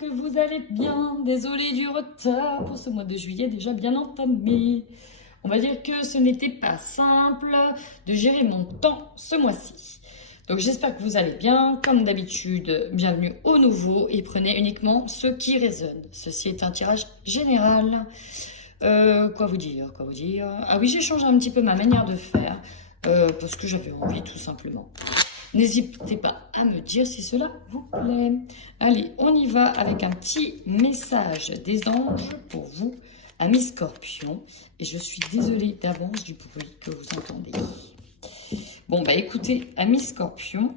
que vous allez bien. Désolée du retard pour ce mois de juillet déjà bien entamé. On va dire que ce n'était pas simple de gérer mon temps ce mois-ci. Donc j'espère que vous allez bien. Comme d'habitude, bienvenue au nouveau et prenez uniquement ce qui résonne. Ceci est un tirage général. Quoi vous dire? Ah oui, j'ai changé un petit peu ma manière de faire parce que j'avais envie tout simplement. N'hésitez pas à me dire si cela vous plaît. Allez, on y va avec un petit message des anges pour vous, amis scorpions. Et je suis désolée d'avance du bruit que vous entendez. Bon, bah écoutez, amis scorpions,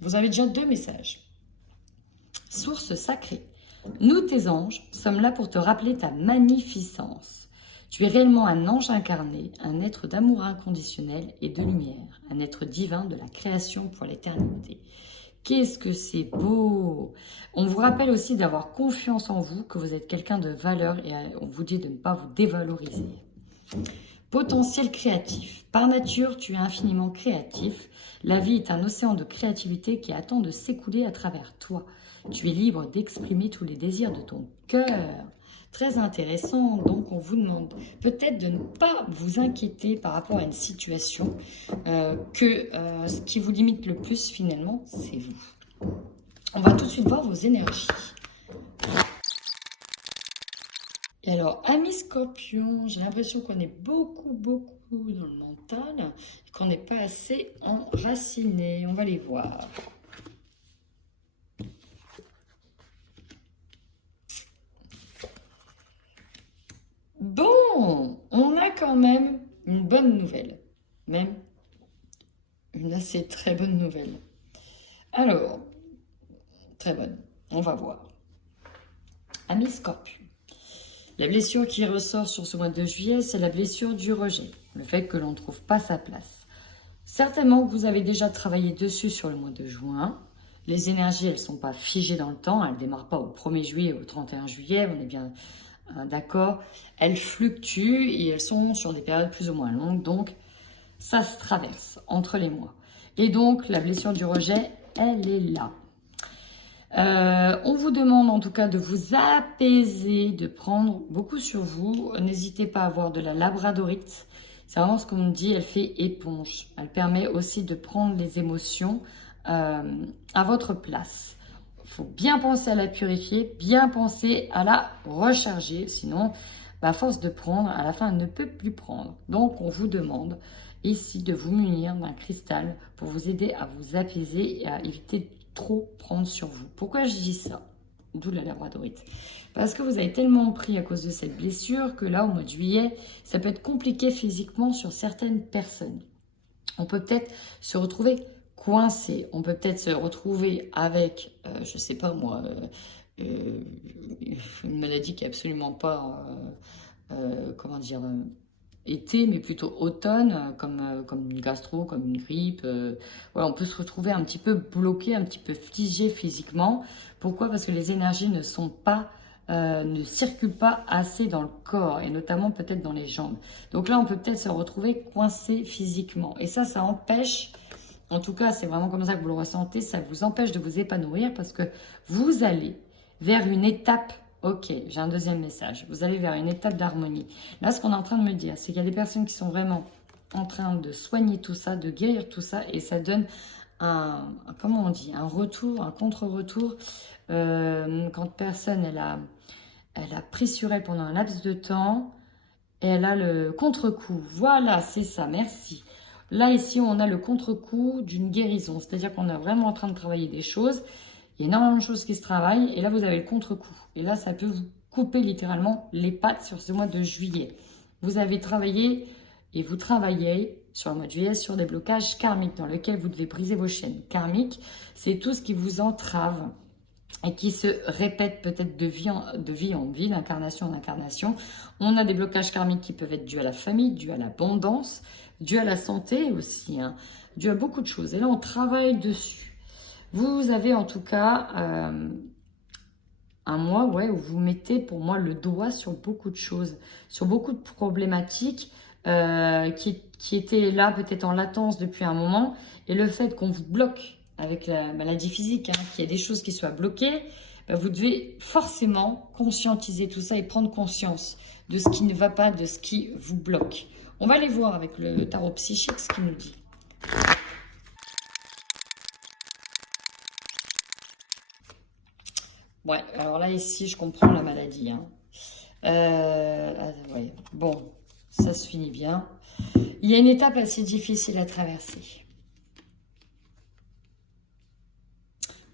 vous avez déjà 2 messages. Source sacrée. Nous, tes anges, sommes là pour te rappeler ta magnificence. Tu es réellement un ange incarné, un être d'amour inconditionnel et de lumière, un être divin de la création pour l'éternité. Qu'est-ce que c'est beau! On vous rappelle aussi d'avoir confiance en vous, que vous êtes quelqu'un de valeur et on vous dit de ne pas vous dévaloriser. Potentiel créatif. Par nature, tu es infiniment créatif. La vie est un océan de créativité qui attend de s'écouler à travers toi. Tu es libre d'exprimer tous les désirs de ton cœur. Très intéressant, donc on vous demande peut-être de ne pas vous inquiéter par rapport à une situation ce qui vous limite le plus finalement, c'est vous. On va tout de suite voir vos énergies. Et alors, amis scorpions, j'ai l'impression qu'on est beaucoup dans le mental et qu'on n'est pas assez enraciné. On va les voir. Bon, on a quand même une bonne nouvelle, même une assez très bonne nouvelle. Alors, très bonne, on va voir. Amis Scorpion, la blessure qui ressort sur ce mois de juillet, c'est la blessure du rejet, le fait que l'on ne trouve pas sa place. Certainement que vous avez déjà travaillé dessus sur le mois de juin. Les énergies, elles ne sont pas figées dans le temps, elles ne démarrent pas au 1er juillet, au 31 juillet, on est bien... D'accord, elles fluctuent et elles sont sur des périodes plus ou moins longues, donc ça se traverse entre les mois. Et donc la blessure du rejet, elle est là. On vous demande en tout cas de vous apaiser, de prendre beaucoup sur vous. N'hésitez pas à avoir de la labradorite. C'est vraiment ce qu'on me dit, elle fait éponge. Elle permet aussi de prendre les émotions à votre place. Il faut bien penser à la purifier, bien penser à la recharger. Sinon, à force de prendre, à la fin, elle ne peut plus prendre. Donc, on vous demande ici de vous munir d'un cristal pour vous aider à vous apaiser et à éviter de trop prendre sur vous. Pourquoi je dis ça? D'où la labradorite. Parce que vous avez tellement pris à cause de cette blessure que là, au mois de juillet, ça peut être compliqué physiquement sur certaines personnes. On peut peut-être se retrouver coincé. On peut peut-être se retrouver avec, je sais pas moi, une maladie qui est absolument pas, comment dire, été, mais plutôt automne, comme une gastro, comme une grippe. Voilà, on peut se retrouver un petit peu bloqué, un petit peu figé physiquement. Pourquoi? Parce que les énergies ne sont pas ne circulent pas assez dans le corps et notamment peut-être dans les jambes. Donc là, on peut peut-être se retrouver coincé physiquement. Et ça empêche, en tout cas, c'est vraiment comme ça que vous le ressentez, ça vous empêche de vous épanouir parce que vous allez vers une étape. Ok, j'ai un deuxième message. Vous allez vers une étape d'harmonie. Là, ce qu'on est en train de me dire, c'est qu'il y a des personnes qui sont vraiment en train de soigner tout ça, de guérir tout ça et ça donne comment on dit, un retour, un contre-retour. Quand personne, elle a pris sur elle pendant un laps de temps et elle a le contre-coup. Voilà, c'est ça, merci. Là, ici, on a le contre-coup d'une guérison. C'est-à-dire qu'on est vraiment en train de travailler des choses. Il y a énormément de choses qui se travaillent. Et là, vous avez le contre-coup. Et là, ça peut vous couper littéralement les pattes sur ce mois de juillet. Vous avez travaillé et vous travaillez sur le mois de juillet sur des blocages karmiques dans lesquels vous devez briser vos chaînes karmiques. C'est tout ce qui vous entrave et qui se répète peut-être de vie en vie, d'incarnation en incarnation. On a des blocages karmiques qui peuvent être dus à la famille, dus à l'abondance, dus à la santé aussi, hein, dus à beaucoup de choses. Et là, on travaille dessus. Vous avez en tout cas un mois où vous mettez pour moi le doigt sur beaucoup de choses, sur beaucoup de problématiques qui étaient là peut-être en latence depuis un moment. Et le fait qu'on vous bloque avec la maladie physique, qu'il y a des choses qui soient bloquées, ben, vous devez forcément conscientiser tout ça et prendre conscience de ce qui ne va pas, de ce qui vous bloque. On va aller voir avec le tarot psychique ce qu'il nous dit. Ouais, alors là, ici, je comprends la maladie. Hein. Ouais. Bon, ça se finit bien. Il y a une étape assez difficile à traverser.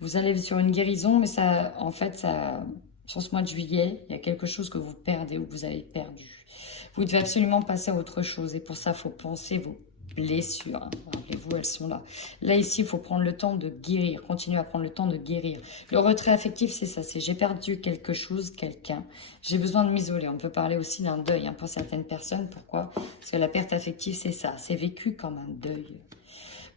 Vous allez sur une guérison, mais ça, en fait, ça, sur ce mois de juillet, il y a quelque chose que vous perdez ou que vous avez perdu. Vous devez absolument passer à autre chose. Et pour ça, il faut penser vos blessures. Hein. Rappelez-vous, elles sont là. Là, ici, il faut prendre le temps de guérir. Continuez à prendre le temps de guérir. Le retrait affectif, c'est ça. C'est j'ai perdu quelque chose, quelqu'un. J'ai besoin de m'isoler. On peut parler aussi d'un deuil hein, pour certaines personnes. Pourquoi? Parce que la perte affective, c'est ça. C'est vécu comme un deuil.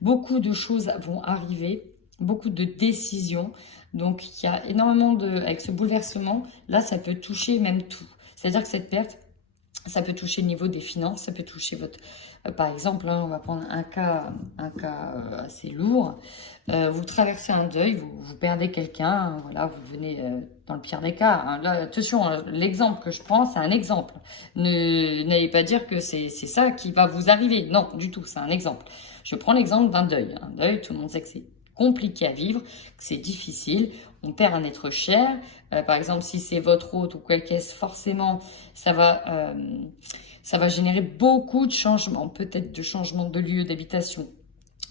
Beaucoup de choses vont arriver. Beaucoup de décisions. Donc, il y a énormément de... Avec ce bouleversement, là, ça peut toucher même tout. C'est-à-dire que cette perte, ça peut toucher le niveau des finances, ça peut toucher votre... par exemple, hein, on va prendre un cas assez lourd. Vous traversez un deuil, vous perdez quelqu'un, hein, voilà, vous devenez dans le pire des cas. Hein. Là, attention, hein, l'exemple que je prends, c'est un exemple. N'allez pas dire que c'est ça qui va vous arriver. Non, du tout, c'est un exemple. Je prends l'exemple d'un deuil. Un deuil, tout le monde sait que c'est compliqué à vivre, que c'est difficile, on perd un être cher, par exemple si c'est votre hôte ou quoi qu'est-ce, forcément ça va générer beaucoup de changements, peut-être de changement de lieu d'habitation,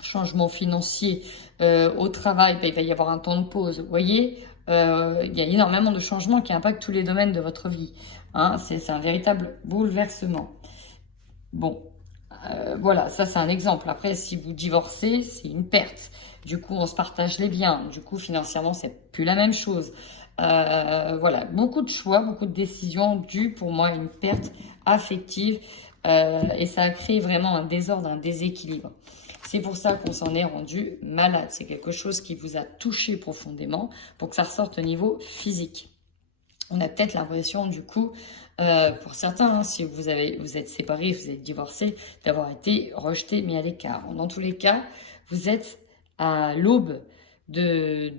changement financier, au travail, il va y avoir un temps de pause, vous voyez, il y a énormément de changements qui impactent tous les domaines de votre vie, hein, c'est un véritable bouleversement. Bon, voilà, ça c'est un exemple. Après, si vous divorcez, c'est une perte. Du coup, on se partage les biens. Du coup, financièrement, c'est plus la même chose. Voilà, beaucoup de choix, beaucoup de décisions dues pour moi à une perte affective. Et ça a créé vraiment un désordre, un déséquilibre. C'est pour ça qu'on s'en est rendu malade. C'est quelque chose qui vous a touché profondément pour que ça ressorte au niveau physique. On a peut-être l'impression, du coup, pour certains, hein, si vous êtes séparés, vous êtes divorcés, d'avoir été rejeté, mis à l'écart. Dans tous les cas, vous êtes à l'aube d'un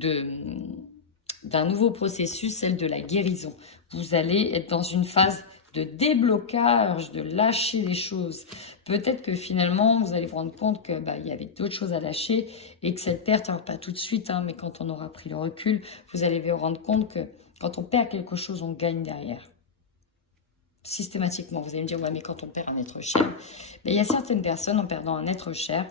nouveau processus, celle de la guérison. Vous allez être dans une phase de déblocage, de lâcher les choses. Peut-être que finalement, vous allez vous rendre compte que il y avait d'autres choses à lâcher et que cette perte, alors pas tout de suite, hein, mais quand on aura pris le recul, vous allez vous rendre compte que quand on perd quelque chose, on gagne derrière. Systématiquement, vous allez me dire, ouais, mais quand on perd un être cher, mais il y a certaines personnes, en perdant un être cher,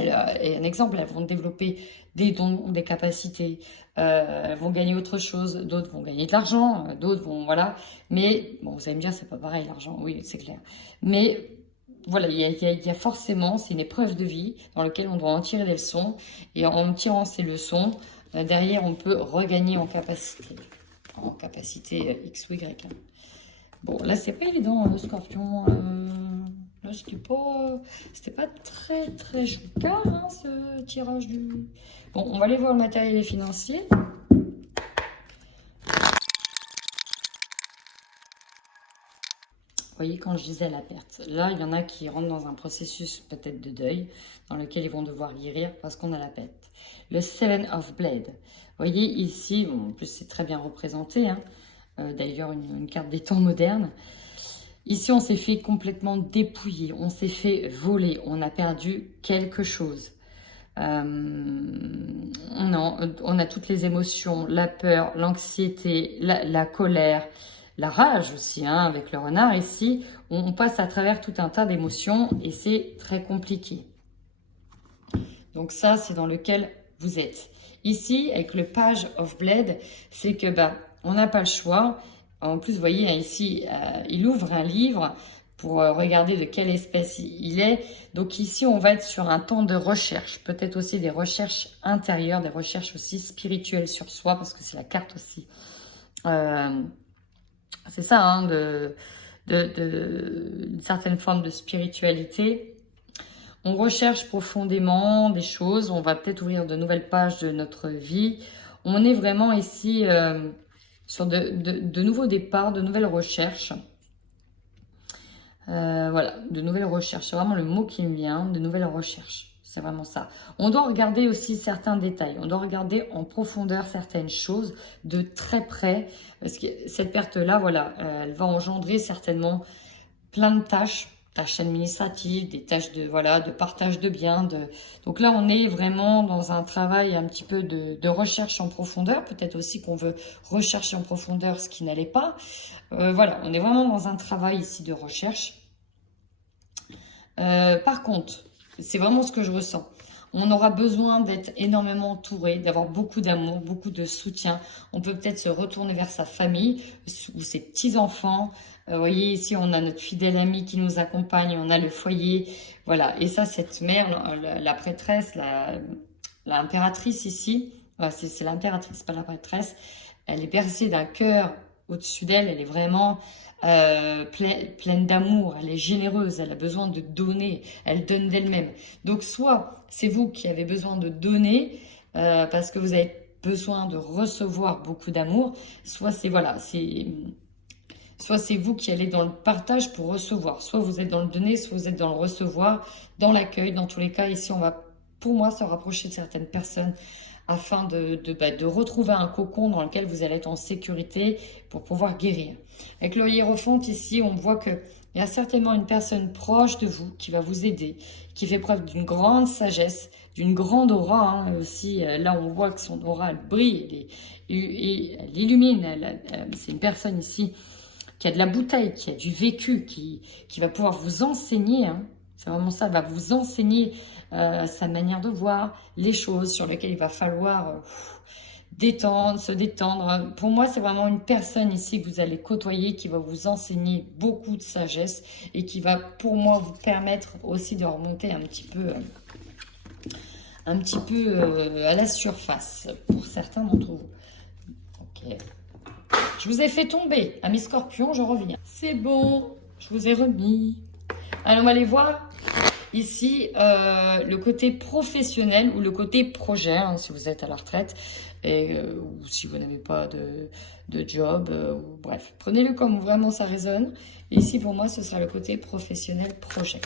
et un exemple, elles vont développer des dons, des capacités, elles vont gagner autre chose, d'autres vont gagner de l'argent, d'autres vont, voilà. Mais, bon, vous allez me dire, c'est pas pareil l'argent, oui, c'est clair. Mais, voilà, il y a forcément, c'est une épreuve de vie dans laquelle on doit en tirer des leçons. Et en tirant ces leçons, derrière, on peut regagner en capacité X ou Y. Hein. Bon, là, c'est pas évident, le scorpion. Là, c'était pas très, très choucard, hein, ce tirage du... Bon, on va aller voir le matériel et financier. Vous voyez, quand je disais la perte, là, il y en a qui rentrent dans un processus peut-être de deuil, dans lequel ils vont devoir guérir parce qu'on a la perte. Le Seven of Blade. Vous voyez, ici, bon, en plus, c'est très bien représenté, hein, d'ailleurs, une carte des temps modernes. Ici, on s'est fait complètement dépouiller, on s'est fait voler, on a perdu quelque chose. On a toutes les émotions, la peur, l'anxiété, la colère, la rage aussi, hein, avec le renard ici. On passe à travers tout un tas d'émotions et c'est très compliqué. Donc ça, c'est dans lequel vous êtes. Ici, avec le Page of Blade, c'est que on n'a pas le choix. En plus, vous voyez, ici, il ouvre un livre pour regarder de quelle espèce il est. Donc ici, on va être sur un temps de recherche. Peut-être aussi des recherches intérieures, des recherches aussi spirituelles sur soi, parce que c'est la carte aussi. C'est ça, hein, une certaine forme de spiritualité. On recherche profondément des choses. On va peut-être ouvrir de nouvelles pages de notre vie. On est vraiment ici... sur de nouveaux départs, de nouvelles recherches. Voilà, de nouvelles recherches. C'est vraiment le mot qui me vient, de nouvelles recherches. C'est vraiment ça. On doit regarder aussi certains détails. On doit regarder en profondeur certaines choses de très près. Parce que cette perte-là, voilà, elle va engendrer certainement plein de tâches administratives, des tâches de, voilà, de partage de biens. Donc là, on est vraiment dans un travail un petit peu de recherche en profondeur. Peut-être aussi qu'on veut rechercher en profondeur ce qui n'allait pas. Voilà, on est vraiment dans un travail ici de recherche. Par contre, c'est vraiment ce que je ressens. On aura besoin d'être énormément entouré, d'avoir beaucoup d'amour, beaucoup de soutien. On peut peut-être se retourner vers sa famille ou ses petits-enfants. Vous voyez, ici, on a notre fidèle amie qui nous accompagne, on a le foyer. Voilà, et ça, cette mère, la prêtresse, l'impératrice ici, voilà, c'est l'impératrice, pas la prêtresse, elle est bercée d'un cœur au-dessus d'elle, elle est vraiment pleine d'amour, elle est généreuse, elle a besoin de donner, elle donne d'elle-même. Donc soit c'est vous qui avez besoin de donner parce que vous avez besoin de recevoir beaucoup d'amour, soit c'est voilà, soit c'est vous qui allez dans le partage pour recevoir, soit vous êtes dans le donner, soit vous êtes dans le recevoir, dans l'accueil. Dans tous les cas, ici on va pour moi se rapprocher de certaines personnes afin de retrouver un cocon dans lequel vous allez être en sécurité pour pouvoir guérir. Avec le hiérophante ici, on voit qu'il y a certainement une personne proche de vous qui va vous aider, qui fait preuve d'une grande sagesse, d'une grande aura. Hein, aussi, là, on voit que son aura, elle brille et elle illumine. C'est une personne ici qui a de la bouteille, qui a du vécu, qui va pouvoir vous enseigner. Hein, c'est vraiment ça, elle va vous enseigner sa manière de voir les choses sur lesquelles il va falloir se détendre. Pour moi, c'est vraiment une personne ici que vous allez côtoyer qui va vous enseigner beaucoup de sagesse et qui va, pour moi, vous permettre aussi de remonter un petit peu à la surface pour certains d'entre vous. Ok. Je vous ai fait tomber, amis scorpions, je reviens. C'est bon, je vous ai remis. Alors, on va aller voir ici le côté professionnel ou le côté projet, hein, si vous êtes à la retraite ou si vous n'avez pas de job. Bref, prenez-le comme vraiment ça résonne. Et ici, pour moi, ce sera le côté professionnel projet.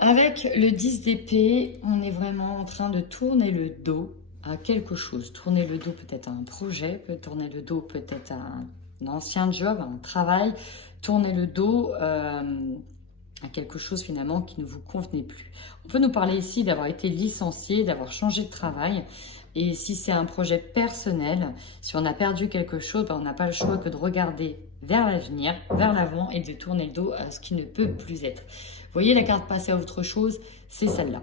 Avec le 10 d'épée, on est vraiment en train de tourner le dos à quelque chose. Tourner le dos peut-être à un projet, tourner le dos peut-être à un ancien job, un travail. Tourner le dos à quelque chose finalement qui ne vous convenait plus. On peut nous parler ici d'avoir été licencié, d'avoir changé de travail. Et si c'est un projet personnel, si on a perdu quelque chose, on n'a pas le choix que de regarder vers l'avenir, vers l'avant et de tourner le dos à ce qui ne peut plus être. Vous voyez la carte passer à autre chose, c'est celle-là.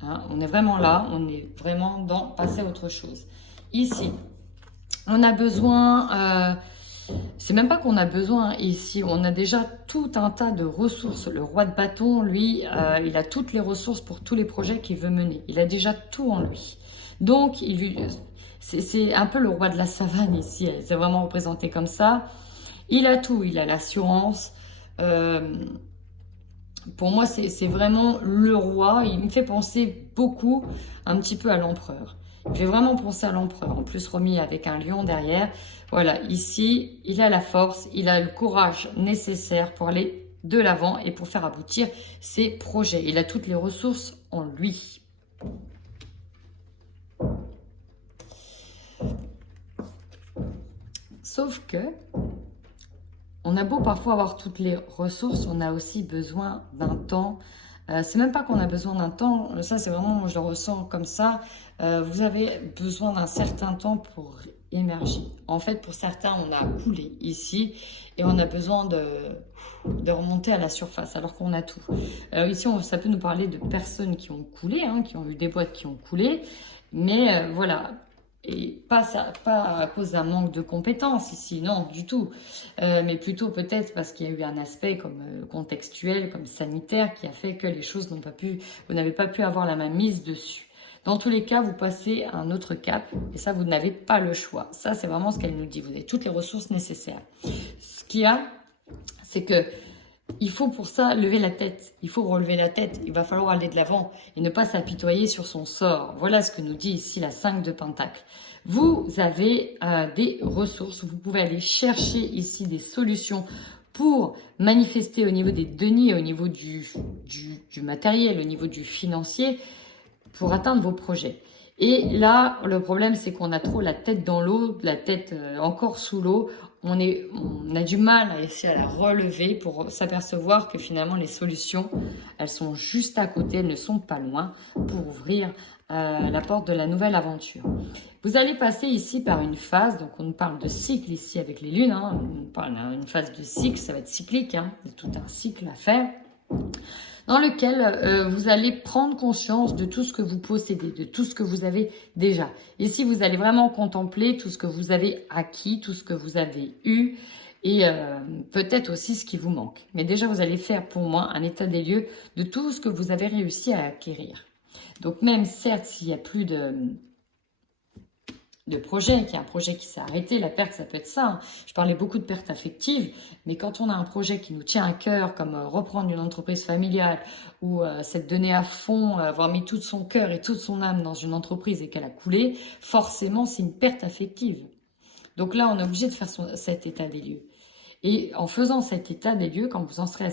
Hein, on est vraiment là, on est vraiment dans passer à autre chose. Ici, on a besoin, c'est même pas qu'on a besoin ici, on a déjà tout un tas de ressources. Le roi de bâton, lui, il a toutes les ressources pour tous les projets qu'il veut mener. Il a déjà tout en lui. Donc, c'est un peu le roi de la savane ici, c'est vraiment représenté comme ça. Il a tout, il a l'assurance. Pour moi, c'est vraiment le roi. Il me fait penser beaucoup, un petit peu à l'empereur. Il me fait vraiment penser à l'empereur. En plus, remis avec un lion derrière. Voilà, ici, il a la force, il a le courage nécessaire pour aller de l'avant et pour faire aboutir ses projets. Il a toutes les ressources en lui. Sauf que, on a beau parfois avoir toutes les ressources, on a aussi besoin d'un temps. C'est même pas qu'on a besoin d'un temps, ça c'est vraiment, je le ressens comme ça. Vous avez besoin d'un certain temps pour émerger. En fait, pour certains, on a coulé ici et on a besoin de remonter à la surface alors qu'on a tout. Alors ici, ça peut nous parler de personnes qui ont coulé, hein, qui ont eu des boîtes qui ont coulé, mais voilà. Et pas à cause d'un manque de compétences ici, non, du tout. Mais plutôt peut-être parce qu'il y a eu un aspect comme contextuel, comme sanitaire, qui a fait que les choses vous n'avez pas pu avoir la main mise dessus. Dans tous les cas, vous passez à un autre cap et ça, vous n'avez pas le choix. Ça, c'est vraiment ce qu'elle nous dit. Vous avez toutes les ressources nécessaires. Ce qu'il y a, c'est que il faut pour ça lever la tête. Il faut relever la tête. Il va falloir aller de l'avant et ne pas s'apitoyer sur son sort. Voilà ce que nous dit ici la 5 de Pentacle. Vous avez des ressources. Vous pouvez aller chercher ici des solutions pour manifester au niveau des deniers, au niveau du matériel, au niveau du financier, pour atteindre vos projets. Et là, le problème, c'est qu'on a trop la tête dans l'eau, la tête encore sous l'eau. On a du mal à essayer à la relever pour s'apercevoir que finalement, les solutions, elles sont juste à côté, elles ne sont pas loin pour ouvrir la porte de la nouvelle aventure. Vous allez passer ici par une phase, donc on nous parle de cycle ici avec les lunes, hein, on nous parle d'une phase de cycle, ça va être cyclique, hein, il y a tout un cycle à faire, dans lequel vous allez prendre conscience de tout ce que vous possédez, de tout ce que vous avez déjà. Ici, vous allez vraiment contempler tout ce que vous avez acquis, tout ce que vous avez eu, et peut-être aussi ce qui vous manque. Mais déjà, vous allez faire pour moi un état des lieux de tout ce que vous avez réussi à acquérir. Donc même, certes, s'il n'y a plus de projet, qu'il y a un projet qui s'est arrêté, la perte, ça peut être ça. Hein. Je parlais beaucoup de pertes affectives, mais quand on a un projet qui nous tient à cœur, comme reprendre une entreprise familiale, ou s'être donné à fond, avoir mis tout son cœur et toute son âme dans une entreprise et qu'elle a coulé, forcément, c'est une perte affective. Donc là, on est obligé de faire cet état des lieux. Et en faisant cet état des lieux, quand vous en serez à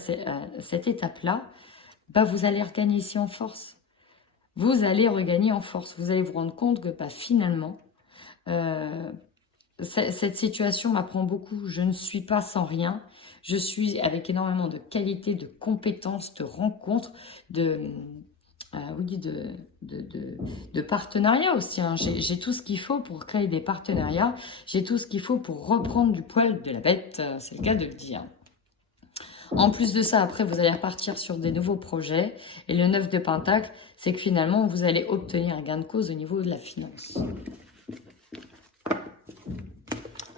cette étape-là, bah, vous allez regagner ici en force. Vous allez regagner en force. Vous allez vous rendre compte que bah, finalement, cette situation m'apprend beaucoup. Je ne suis pas sans rien. Je suis avec énormément de qualité, de compétences, de rencontres, de partenariats aussi. Hein. J'ai tout ce qu'il faut pour créer des partenariats. J'ai tout ce qu'il faut pour reprendre du poil de la bête. C'est le cas de le dire. En plus de ça, après, vous allez repartir sur des nouveaux projets. Et le 9 de Pentacle, c'est que finalement, vous allez obtenir un gain de cause au niveau de la finance.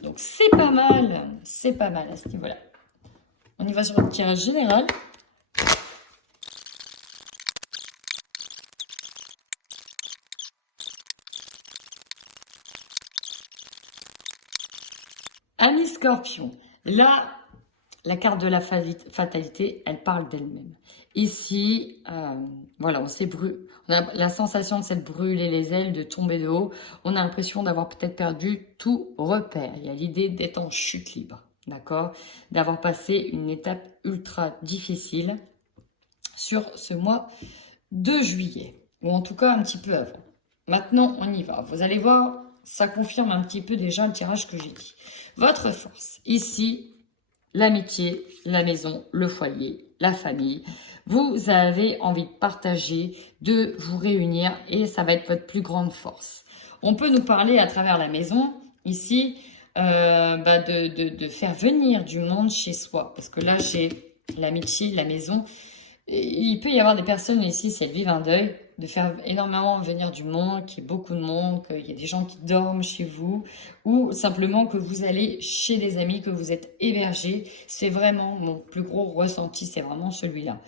Donc, c'est pas mal à ce niveau-là. On y va sur le tirage général. Amis Scorpion, là, la carte de la fatalité, elle parle d'elle-même. Ici, voilà, on a la sensation de s'être brûlé les ailes, de tomber de haut. On a l'impression d'avoir peut-être perdu tout repère. Il y a l'idée d'être en chute libre, d'accord? D'avoir passé une étape ultra difficile sur ce mois de juillet, ou en tout cas un petit peu avant. Maintenant, on y va. Vous allez voir, ça confirme un petit peu déjà le tirage que j'ai dit. Votre force, ici, l'amitié, la maison, le foyer, la famille. Vous avez envie de partager, de vous réunir et ça va être votre plus grande force. On peut nous parler à travers la maison, ici, de faire venir du monde chez soi. Parce que là, j'ai l'amitié, la maison. Il peut y avoir des personnes ici, si elles vivent un deuil, de faire énormément venir du monde, qu'il y ait beaucoup de monde, qu'il y ait des gens qui dorment chez vous, ou simplement que vous allez chez des amis, que vous êtes hébergés. C'est vraiment mon plus gros ressenti, c'est vraiment celui-là.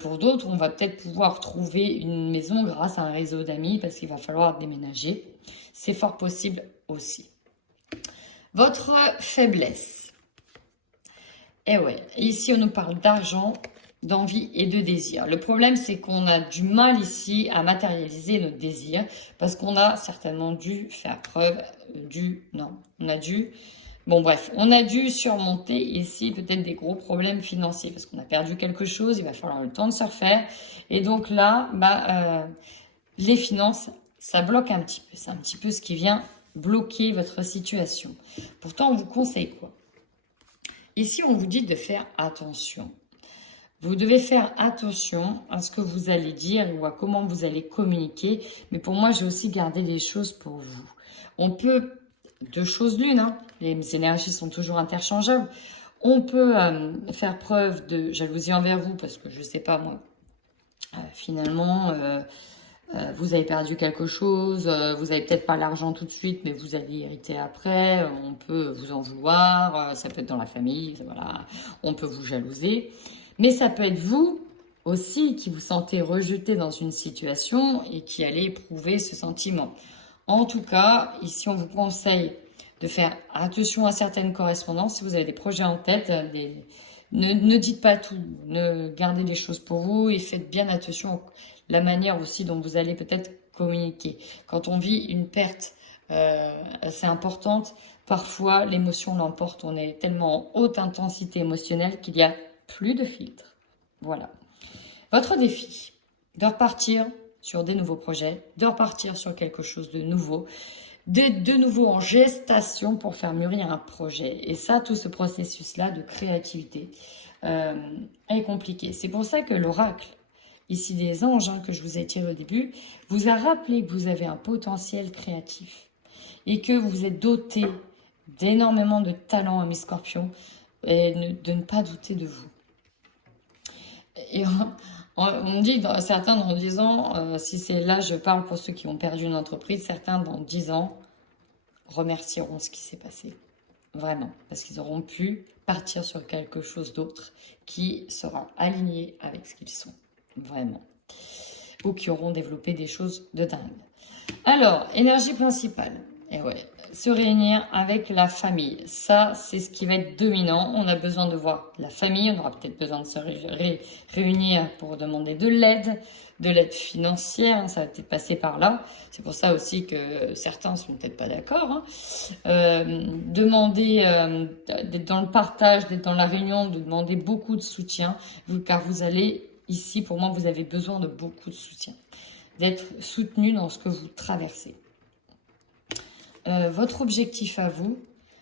Pour d'autres, on va peut-être pouvoir trouver une maison grâce à un réseau d'amis, parce qu'il va falloir déménager. C'est fort possible aussi. Votre faiblesse. Eh ouais, ici on nous parle d'argent, d'envie et de désir. Le problème, c'est qu'on a du mal ici à matérialiser notre désir parce qu'on a certainement dû faire preuve on a dû surmonter ici peut-être des gros problèmes financiers parce qu'on a perdu quelque chose, il va falloir le temps de se refaire. Et donc là, les finances, ça bloque un petit peu. C'est un petit peu ce qui vient bloquer votre situation. Pourtant, on vous conseille quoi? Ici, on vous dit de faire attention. Vous devez faire attention à ce que vous allez dire ou à comment vous allez communiquer. Mais pour moi, j'ai aussi gardé des choses pour vous. On peut, deux choses l'une, hein, les énergies sont toujours interchangeables. On peut faire preuve de jalousie envers vous parce que je ne sais pas moi, finalement, vous avez perdu quelque chose, vous n'avez peut-être pas l'argent tout de suite, mais vous allez hériter après, on peut vous en vouloir, ça peut être dans la famille, voilà, on peut vous jalouser. Mais ça peut être vous aussi qui vous sentez rejeté dans une situation et qui allez éprouver ce sentiment. En tout cas, ici, on vous conseille de faire attention à certaines correspondances. Si vous avez des projets en tête, ne dites pas tout, ne gardez les choses pour vous et faites bien attention à la manière aussi dont vous allez peut-être communiquer. Quand on vit une perte assez importante. Parfois, l'émotion l'emporte. On est tellement en haute intensité émotionnelle qu'il n'y a plus de filtre. Voilà. Votre défi, de repartir sur des nouveaux projets, de repartir sur quelque chose de nouveau, de nouveau en gestation pour faire mûrir un projet. Et ça, tout ce processus-là de créativité est compliqué. C'est pour ça que l'oracle, ici des anges, hein, que je vous ai tiré au début, vous a rappelé que vous avez un potentiel créatif et que vous êtes doté d'énormément de talent, mes scorpions, et de ne pas douter de vous. Et on me dit, certains dans 10 ans, si c'est là, je parle pour ceux qui ont perdu une entreprise, certains dans 10 ans remercieront ce qui s'est passé. Vraiment, parce qu'ils auront pu partir sur quelque chose d'autre qui sera aligné avec ce qu'ils sont. Vraiment. Ou qui auront développé des choses de dingue. Alors, énergie principale. Et ouais, se réunir avec la famille. Ça, c'est ce qui va être dominant. On a besoin de voir la famille. On aura peut-être besoin de se réunir pour demander de l'aide financière. Ça va peut-être passer par là. C'est pour ça aussi que certains ne sont peut-être pas d'accord. Hein. Demander d'être dans le partage, d'être dans la réunion, de demander beaucoup de soutien. Car vous allez, ici, pour moi, vous avez besoin de beaucoup de soutien. D'être soutenu dans ce que vous traversez. Votre objectif à vous,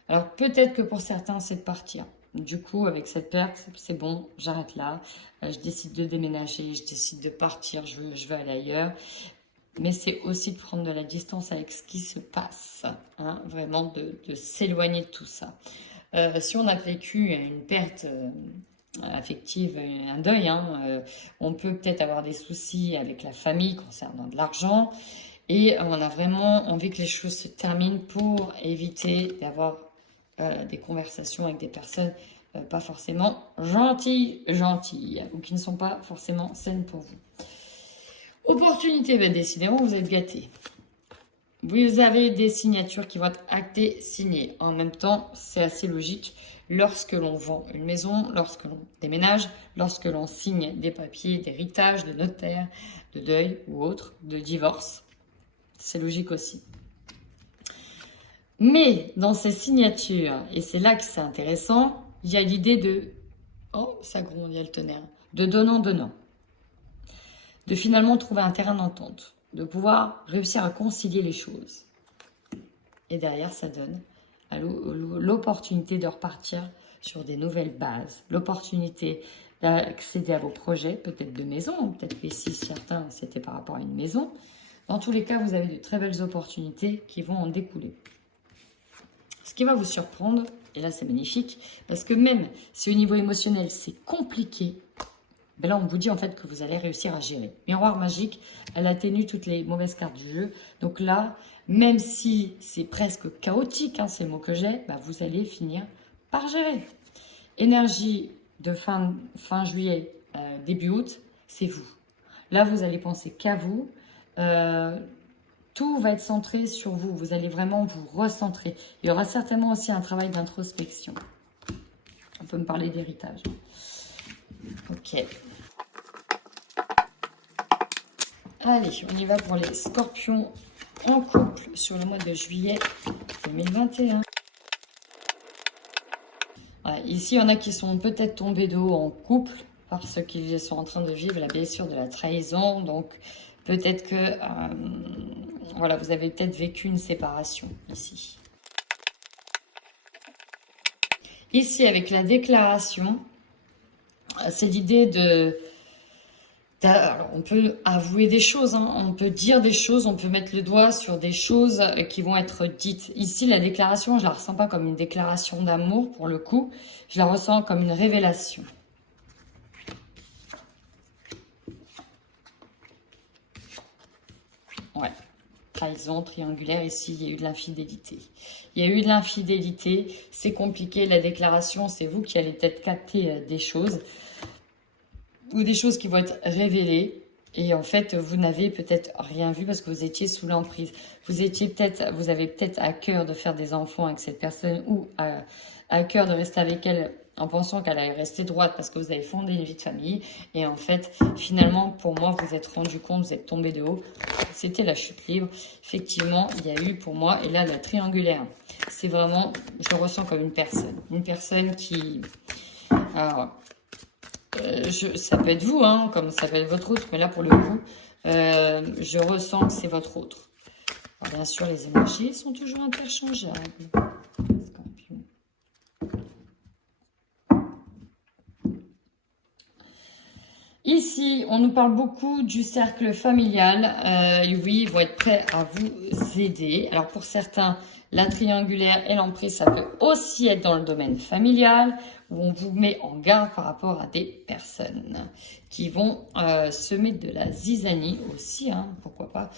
alors peut-être que pour certains c'est de partir. Du coup, avec cette perte, c'est bon, j'arrête là, je décide de déménager, je décide de partir, je veux aller ailleurs. Mais c'est aussi de prendre de la distance avec ce qui se passe, hein, vraiment de s'éloigner de tout ça. Si on a vécu une perte affective, un deuil, hein, on peut peut-être avoir des soucis avec la famille concernant de l'argent. Et on a vraiment envie que les choses se terminent pour éviter d'avoir des conversations avec des personnes pas forcément gentilles ou qui ne sont pas forcément saines pour vous. Opportunité, ben décidément, vous êtes gâtés. Vous avez des signatures qui vont être actées, signées. En même temps, c'est assez logique. Lorsque l'on vend une maison, lorsque l'on déménage, lorsque l'on signe des papiers d'héritage, de notaire, de deuil ou autre, de divorce, c'est logique aussi. Mais dans ces signatures, et c'est là que c'est intéressant, il y a l'idée de, oh ça gronde, il y a le tonnerre, de donnant-donnant, de finalement trouver un terrain d'entente, de pouvoir réussir à concilier les choses. Et derrière, ça donne l'opportunité de repartir sur des nouvelles bases, l'opportunité d'accéder à vos projets, peut-être de maison, peut-être que si certains c'était par rapport à une maison. Dans tous les cas, vous avez de très belles opportunités qui vont en découler. Ce qui va vous surprendre, et là c'est magnifique, parce que même si au niveau émotionnel c'est compliqué, ben là on vous dit en fait que vous allez réussir à gérer. Miroir magique, elle atténue toutes les mauvaises cartes du jeu. Donc là, même si c'est presque chaotique, hein, c'est le mot que j'ai, ben vous allez finir par gérer. Énergie de fin juillet, début août, c'est vous. Là, vous allez penser qu'à vous. Tout va être centré sur vous. Vous allez vraiment vous recentrer. Il y aura certainement aussi un travail d'introspection. On peut me parler d'héritage. Ok. Allez, on y va pour les scorpions en couple sur le mois de juillet 2021. Voilà, ici, il y en a qui sont peut-être tombés de haut en couple parce qu'ils sont en train de vivre la blessure de la trahison. Donc, peut-être que voilà, vous avez peut-être vécu une séparation ici. Ici, avec la déclaration, c'est l'idée de... Alors, on peut avouer des choses, hein, on peut dire des choses, on peut mettre le doigt sur des choses qui vont être dites. Ici, la déclaration, je la ressens pas comme une déclaration d'amour pour le coup, je la ressens comme une révélation. Ouais, trahison triangulaire, ici, il y a eu de l'infidélité. Il y a eu de l'infidélité, c'est compliqué, la déclaration, c'est vous qui allez peut-être capter des choses, ou des choses qui vont être révélées, et en fait, vous n'avez peut-être rien vu parce que vous étiez sous l'emprise. Vous avez peut-être à cœur de faire des enfants avec cette personne, ou à cœur de rester avec elle en pensant qu'elle allait rester droite parce que vous avez fondé une vie de famille. Et en fait, finalement, pour moi, vous vous êtes rendu compte, vous êtes tombé de haut. C'était la chute libre. Effectivement, il y a eu pour moi, et là, la triangulaire. C'est vraiment, je le ressens comme une personne. Une personne qui... Alors, ça peut être vous, hein, comme ça peut être votre autre, mais là, pour le coup, je ressens que c'est votre autre. Alors, bien sûr, les énergies sont toujours interchangeables. Scorpion. Ici, on nous parle beaucoup du cercle familial. Oui, ils vont être prêts à vous aider. Alors, pour certains, la triangulaire et l'emprise, ça peut aussi être dans le domaine familial, où on vous met en garde par rapport à des personnes qui vont semer de la zizanie aussi, hein, pourquoi pas,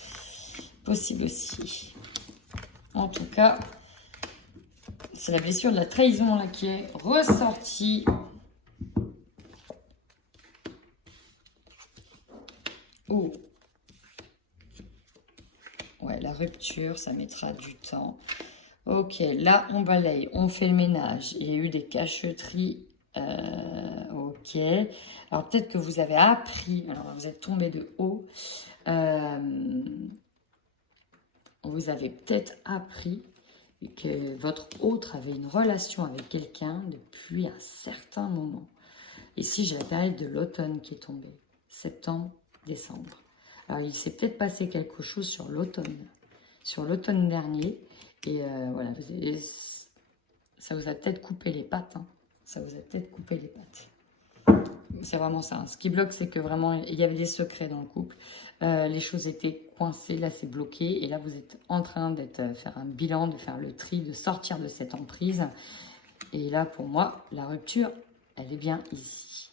possible aussi. En tout cas, c'est la blessure de la trahison là qui est ressortie. Oh. Ouais, la rupture, ça mettra du temps. Ok, là, on balaye, on fait le ménage. Il y a eu des cachotteries. Ok. Alors, peut-être que vous avez appris. Alors, vous êtes tombé de haut. Vous avez peut-être appris que votre autre avait une relation avec quelqu'un depuis un certain moment. Ici, j'ai la période de l'automne qui est tombée. Septembre, décembre. Alors, il s'est peut-être passé quelque chose sur l'automne dernier. Et voilà, ça vous a peut-être coupé les pattes. Hein. Ça vous a peut-être coupé les pattes. C'est vraiment ça. Hein. Ce qui bloque, c'est que vraiment, il y avait des secrets dans le couple. Les choses étaient coincées, là, c'est bloqué. Et là, vous êtes en train de faire un bilan, de faire le tri, de sortir de cette emprise. Et là, pour moi, la rupture, elle est bien ici.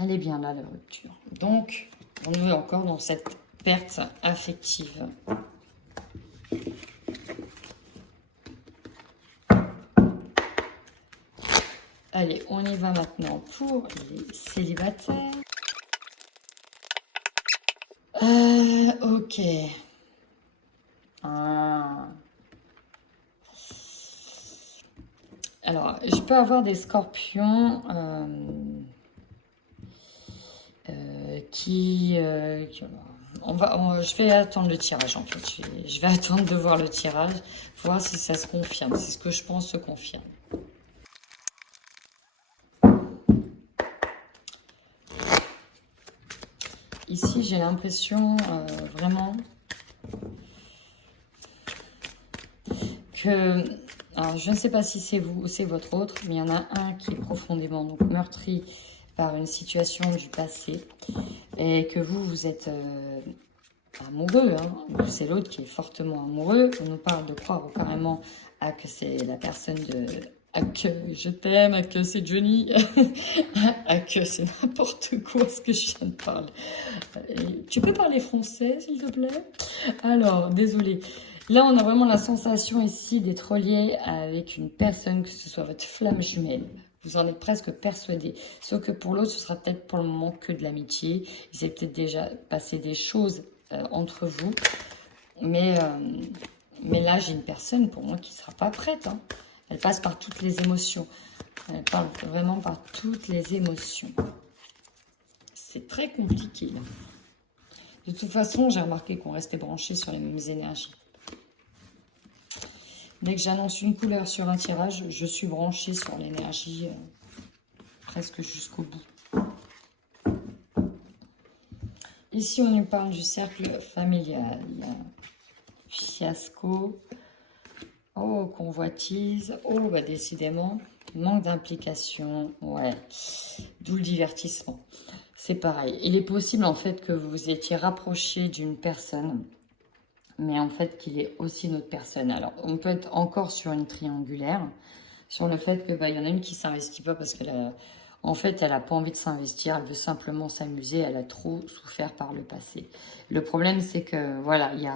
Elle est bien là, la rupture. Donc, on est encore dans cette perte affective. Allez, on y va maintenant pour les célibataires. Ok. Alors, je peux avoir des scorpions je vais attendre le tirage en fait. Je vais attendre de voir le tirage, voir si ça se confirme, si ce que je pense se confirme. Ici, j'ai l'impression vraiment que, alors, je ne sais pas si c'est vous ou c'est votre autre, mais il y en a un qui est profondément donc meurtri par une situation du passé et que vous êtes amoureux, hein. C'est l'autre qui est fortement amoureux. On nous parle de croire carrément à que c'est la personne de... à que je t'aime, à que c'est Johnny, à que c'est n'importe quoi ce que je viens de parler. Tu peux parler français, s'il te plaît? Alors, désolé. Là, on a vraiment la sensation ici d'être relié avec une personne, que ce soit votre flamme jumelle. Vous en êtes presque persuadé. Sauf que pour l'autre, ce sera peut-être pour le moment que de l'amitié. Il s'est peut-être déjà passé des choses entre vous. Mais là, j'ai une personne pour moi qui ne sera pas prête. Hein. Elle passe par toutes les émotions. Elle parle vraiment par toutes les émotions. C'est très compliqué. Là. De toute façon, j'ai remarqué qu'on restait branchés sur les mêmes énergies. Dès que j'annonce une couleur sur un tirage, je suis branchée sur l'énergie presque jusqu'au bout. Ici, on nous parle du cercle familial. Fiasco. Oh, convoitise. Oh, bah décidément, manque d'implication. Ouais, d'où le divertissement. C'est pareil. Il est possible, en fait, que vous vous étiez rapproché d'une personne, mais en fait, qu'il est aussi une autre personne. Alors, on peut être encore sur une triangulaire, sur le fait que y en a une qui ne s'investit pas parce qu'elle a... En fait, elle n'a pas envie de s'investir, elle veut simplement s'amuser, elle a trop souffert par le passé. Le problème, c'est que, voilà, il y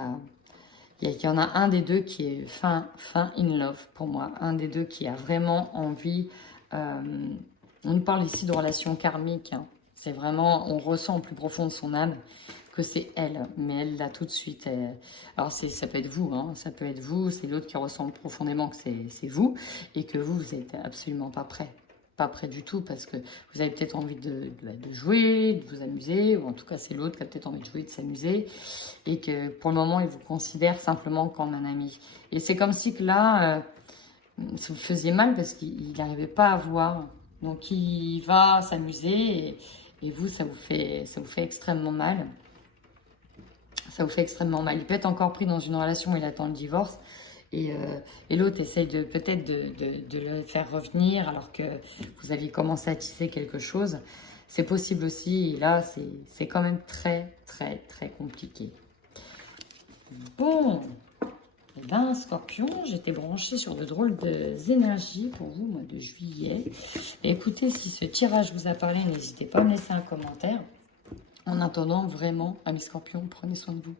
en a un des deux qui est fin in love, pour moi. Un des deux qui a vraiment envie... on nous parle ici de relations karmiques, hein. C'est vraiment, on ressent au plus profond de son âme que c'est elle, mais elle là tout de suite. Alors ça peut être vous, hein, ça peut être vous, c'est l'autre qui ressent profondément que c'est vous et que vous êtes absolument pas prêt. Pas prêt du tout parce que vous avez peut-être envie de jouer, de vous amuser, ou en tout cas c'est l'autre qui a peut-être envie de jouer, de s'amuser et que pour le moment il vous considère simplement comme un ami. Et c'est comme si que là, ça vous faisait mal parce qu'il n'arrivait pas à voir. Donc il va s'amuser et vous, ça vous fait extrêmement mal. Ça vous fait extrêmement mal. Il peut être encore pris dans une relation où il attend le divorce. Et l'autre essaye peut-être de le faire revenir alors que vous aviez commencé à tisser quelque chose. C'est possible aussi. Et là, c'est quand même très, très, très compliqué. Bon. Eh ben, Scorpion, j'étais branchée sur de drôles d'énergie pour vous, mois de juillet. Et écoutez, si ce tirage vous a parlé, n'hésitez pas à me laisser un commentaire. En attendant, vraiment, amis Scorpions, prenez soin de vous.